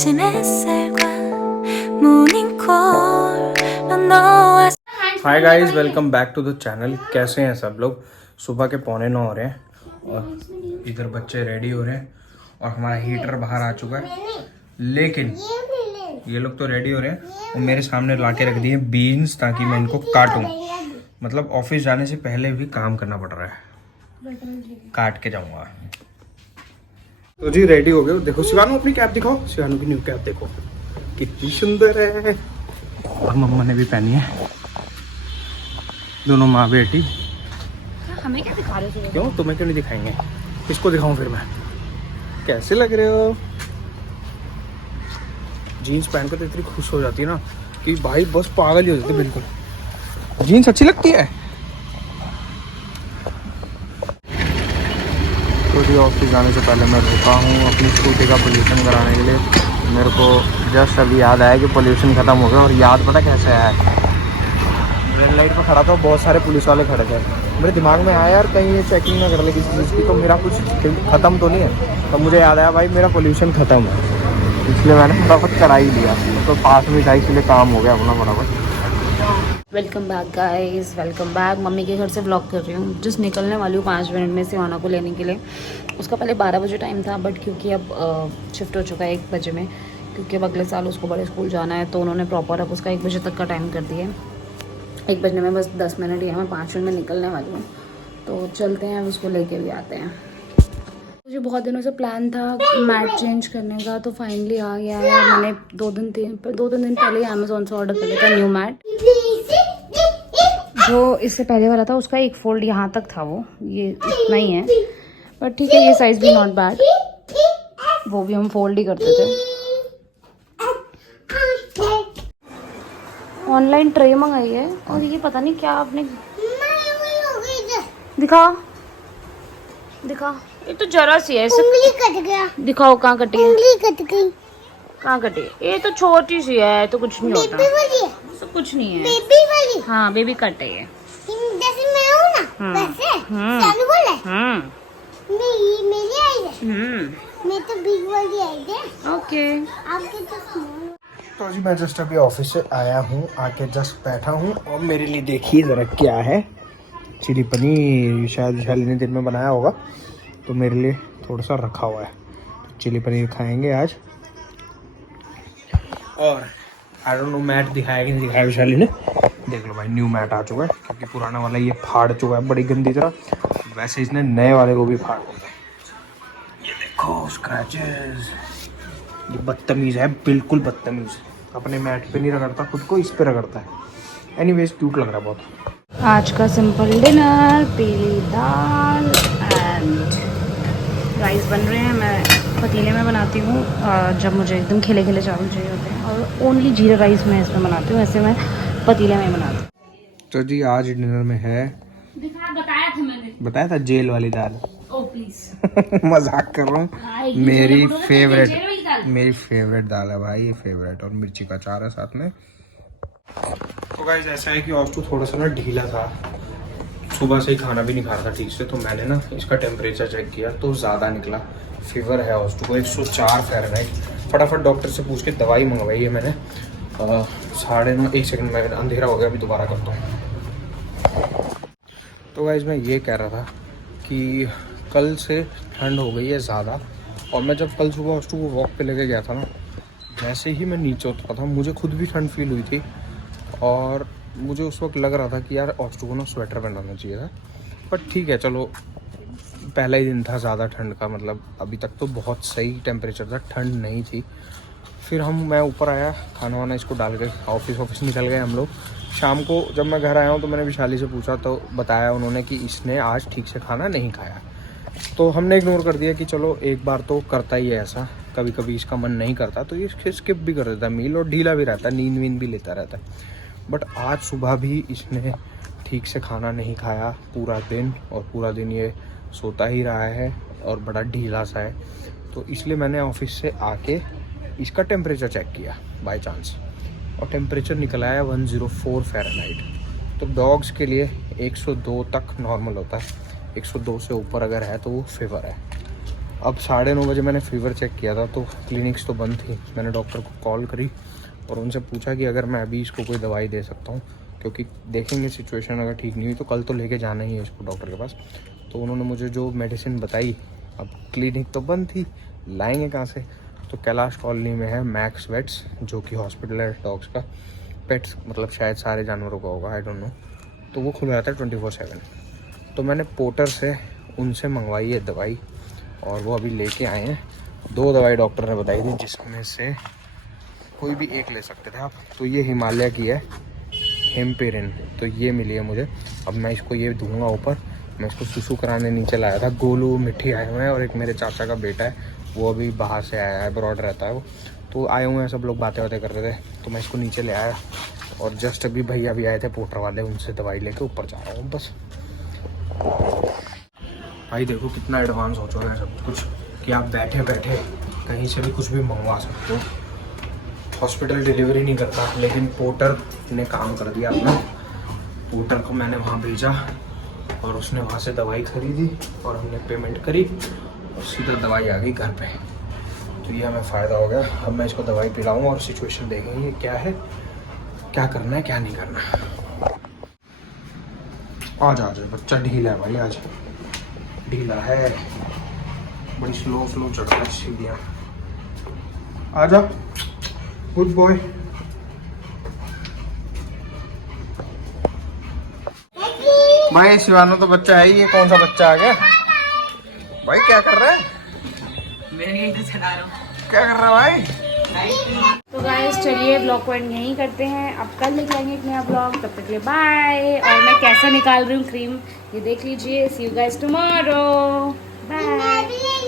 아침 햇살과 모닝콜로 너와 hi guys, welcome back to the channel. कैसे हैं सब लोग? सुबह के 8:45 हो रहे हैं और इधर बच्चे रेडी हो रहे हैं और हमारा हीटर बाहर आ चुका है। लेकिन ये लोग तो रेडी हो रहे हैं और मेरे सामने ला के रख दिए बीन्स ताकि मैं इनको काटूं। मतलब ऑफिस जाने से पहले भी काम करना पड़ रहा है, काट के जाऊंगा। तो जी रेडी हो गए। देखो शिवानू, अपनी कैप दिखाओ। शिवानू की न्यू कैप देखो कितनी सुंदर है और मम्मा ने भी पहनी है। दोनों माँ बेटी। हमें क्या दिखा रहे हो? क्यों, तुम्हें क्यों नहीं दिखाएंगे? किसको दिखाऊं फिर मैं? कैसे लग रहे हो? जीन्स पहन कर तो इतनी खुश हो जाती है ना कि भाई बस पागल ही हो जाती है बिल्कुल। जीन्स अच्छी लगती है। तो जी ऑफिस जाने से पहले मैं रुका हूँ अपनी स्कूटी का पोल्यूशन कराने के लिए। मेरे को जस्ट अभी याद आया कि पोल्यूशन ख़त्म हो गया। और याद पता कैसे आया? रेड लाइट पर खड़ा था, बहुत सारे पुलिस वाले खड़े थे। मेरे दिमाग में आया यार कहीं ये चेकिंग ना कर ले किसी चीज़ की, तो मेरा कुछ ख़त्म तो नहीं है। तो मुझे याद आया भाई मेरा पोल्यूशन ख़त्म है, इसलिए मैंने फटाफट करा ही लिया। तो पास में था इसलिए काम हो गया अपना फटाफट। Welcome back guys, welcome back. Mummy के घर से व्लॉग कर रही हूँ। जस्ट निकलने वाली हूँ 5 मिनट में सिवाना को लेने के लिए। उसका पहले 12 बजे टाइम था, बट क्योंकि अब शिफ्ट हो चुका है 1 बजे में, क्योंकि अब अगले साल उसको बड़े स्कूल जाना है, तो उन्होंने प्रॉपर अब उसका 1 बजे तक का टाइम कर दिया है। 1 बजने में बस 10 मिनट ही है, मैं 5 मिनट में निकलने वाली हूँ। तो चलते हैं, उसको लेके भी आते हैं। मुझे बहुत दिनों से प्लान था मैट चेंज करने का, तो फाइनली आ गया है। मैंने 2-3 दिन पहले ही अमेज़ोन से ऑर्डर कर लिया था न्यू मैट। जो इससे पहले वाला था उसका एक फोल्ड यहाँ तक था, वो ये इतना ही है, बट ठीक है, ये साइज़ भी नॉट बैड। वो भी हम फोल्ड ही करते थे। ऑनलाइन ट्रे मंगाई है और ये पता नहीं क्या आपने दिखा दिखा। ये तो जरा सी है, उंगली कट गया। दिखाओ कहाँ कटी है। उंगली कट गई। कहाँ कटी है? ये तो छोटी सी है, तो कुछ नहीं होता। बेबी वाली है। तो कुछ नहीं है। बेबी वाली। हाँ बेबी कट है ये। जैसे मैं हूँ ना वैसे। सानू बोले। मेरी आई है। मैं तो बिग वाली आई है। ओके। आपके तो स्मॉल। तो जी मैं जस्ट अभी ऑफिस से आया हूँ, आके जस्ट बैठा हूँ और मेरे लिए देखिए ज़रा क्या है। चिली पनीर शायद विशाली ने दिन में बनाया होगा, तो मेरे लिए थोड़ा सा रखा हुआ है। चिली पनीर खाएंगे आज। और आई डोंट नो मैट दिखाया कि नहीं दिखाया विशाली ने। देख लो भाई न्यू मैट आ चुका है, क्योंकि पुराना वाला ये फाड़ चुका है बड़ी गंदी तरह। वैसे इसने नए वाले को भी फाड़ दिया। ये देखो स्क्रैचेस। ये बदतमीज़ है, बिल्कुल बदतमीज़। अपने मैट पे नहीं रगड़ता, खुद को इस पे रगड़ता है। एनीवेज क्यूट लग रहा है बहुत। आज का सिंपल डिनर, पीली दाल एंड राइस बन रहे हैं। मैं पतीले में बनाती हूँ जब मुझे एकदम खिले खिले चावल चाहिए होते हैं, और ओनली जीरा राइस मैं इसमें बनाती हूँ, ऐसे मैं पतीले में बनाती हूँ। तो जी आज डिनर में है, बताया था जेल वाली दाल। ओ प्लीज मजाक कर रहा हूँ। मेरी फेवरेट दाल है भाई, ये फेवरेट। और मिर्ची का अचार है साथ में। तो गाइस ऐसा है कि ऑस्टू थोड़ा सा ना ढीला था, सुबह से ही खाना भी नहीं खा रहा था ठीक से। तो मैंने ना इसका टेम्परेचर चेक किया तो ज़्यादा निकला। फीवर है ऑस्टू को 104 फ़ारेनहाइट। फटाफट डॉक्टर से पूछ के दवाई मंगवाई है मैंने। 9:30 1 सेकंड में अंधेरा हो गया, अभी दोबारा करता हूँ। तो गाइस मैं ये कह रहा था कि कल से ठंड हो गई है ज़्यादा। और मैं जब कल सुबह ऑस्टू को वॉक पे लेके गया था ना, जैसे ही मैं नीचे उतरा था मुझे खुद भी ठंड फील हुई थी। और मुझे उस वक्त लग रहा था कि यार ऑस्टू को ना स्वेटर पहनाना चाहिए था। बट ठीक है चलो, पहला ही दिन था ज़्यादा ठंड का, मतलब अभी तक तो बहुत सही टेम्परेचर था, ठंड नहीं थी। फिर मैं ऊपर आया, खाना वाना इसको डाल के ऑफिस निकल गए हम लोग। शाम को जब मैं घर आया हूँ तो मैंने विशाली से पूछा, तो बताया उन्होंने कि इसने आज ठीक से खाना नहीं खाया। तो हमने इग्नोर कर दिया कि चलो एक बार तो करता ही है ऐसा, कभी कभी इसका मन नहीं करता तो ये स्किप भी कर देता है मील, और ढीला भी रहता है, नींद वींद भी लेता रहता है। बट आज सुबह भी इसने ठीक से खाना नहीं खाया पूरा दिन, और पूरा दिन ये सोता ही रहा है और बड़ा ढीला सा है। तो इसलिए मैंने ऑफिस से आके इसका टेम्परेचर चेक किया बाय चांस, और टेम्परेचर निकल आया 104 फ़ारेनहाइट। तो डॉग्स के लिए 102 तक नॉर्मल होता है, 102 से ऊपर अगर है तो वो फीवर है। अब 9:30 बजे मैंने फीवर चेक किया था तो क्लिनिक्स तो बंद थी। मैंने डॉक्टर को कॉल करी और उनसे पूछा कि अगर मैं अभी इसको कोई दवाई दे सकता हूँ, क्योंकि देखेंगे सिचुएशन अगर ठीक नहीं हुई तो कल तो लेके जाना ही है इसको डॉक्टर के पास। तो उन्होंने मुझे जो मेडिसिन बताई, अब क्लिनिक तो बंद थी, लाएंगे कहाँ से। तो कैलाश कॉलोनी में है मैक्स वेट्स, जो कि हॉस्पिटल है डॉग्स का, पेट्स मतलब शायद सारे जानवरों का होगा, आई डोंट नो। तो वो खुला रहता है 24/7। तो मैंने पोर्टर से उनसे मंगवाई है दवाई और वो अभी लेके आए हैं। 2 दवाई डॉक्टर ने बताई थी, जिसमें से कोई भी एक ले सकते थे आप। तो ये हिमालय की है, हेम्पेरिन, तो ये मिली है मुझे। अब मैं इसको ये दूंगा ऊपर। मैं इसको सुसु कराने नीचे लाया था। गोलू मिट्टी आए हुए हैं और एक मेरे चाचा का बेटा है, वो अभी बाहर से आया है, अब्रॉड रहता है वो। तो आए हुए हैं, सब लोग बातें कर रहे थे, तो मैं इसको नीचे ले आया। और जस्ट अभी भैया भी आए थे पोर्टर वाले, उनसे दवाई लेके ऊपर जा रहा हूँ बस। भाई देखो कितना एडवांस हो चुका है सब कुछ, कि आप बैठे बैठे कहीं से भी कुछ भी मंगवा सकते हो। हॉस्पिटल डिलीवरी नहीं करता, लेकिन पोर्टर ने काम कर दिया अपना। पोर्टर को मैंने वहाँ भेजा और उसने वहाँ से दवाई खरीदी और हमने पेमेंट करी और सीधा दवाई आ गई घर पे। तो ये हमें फ़ायदा हो गया। अब मैं इसको दवाई पिलाऊंगा और सिचुएशन देखेंगे क्या है, क्या करना है क्या नहीं करना। आज बच्चा ढीला है भाई, आज ढीला है, बड़ी स्लो चढ़ रहा है सीढ़ियाँ। आजा गुड बॉय। भाई शिवानो तो बच्चा है ही, ये कौन सा बच्चा आ गया भाई? क्या कर रहा है? मैं यही तो चला रहा हूँ। क्या कर रहा है भाई? तो गाइस चलिए ब्लॉग को एंड यहीं करते हैं। अब कल लेके आएंगे एक नया ब्लॉग, तब तक के लिए बाय। और मैं कैसा निकाल रही हूँ क्रीम ये देख लीजिए। सी यू गाइस टुमारो, बाय।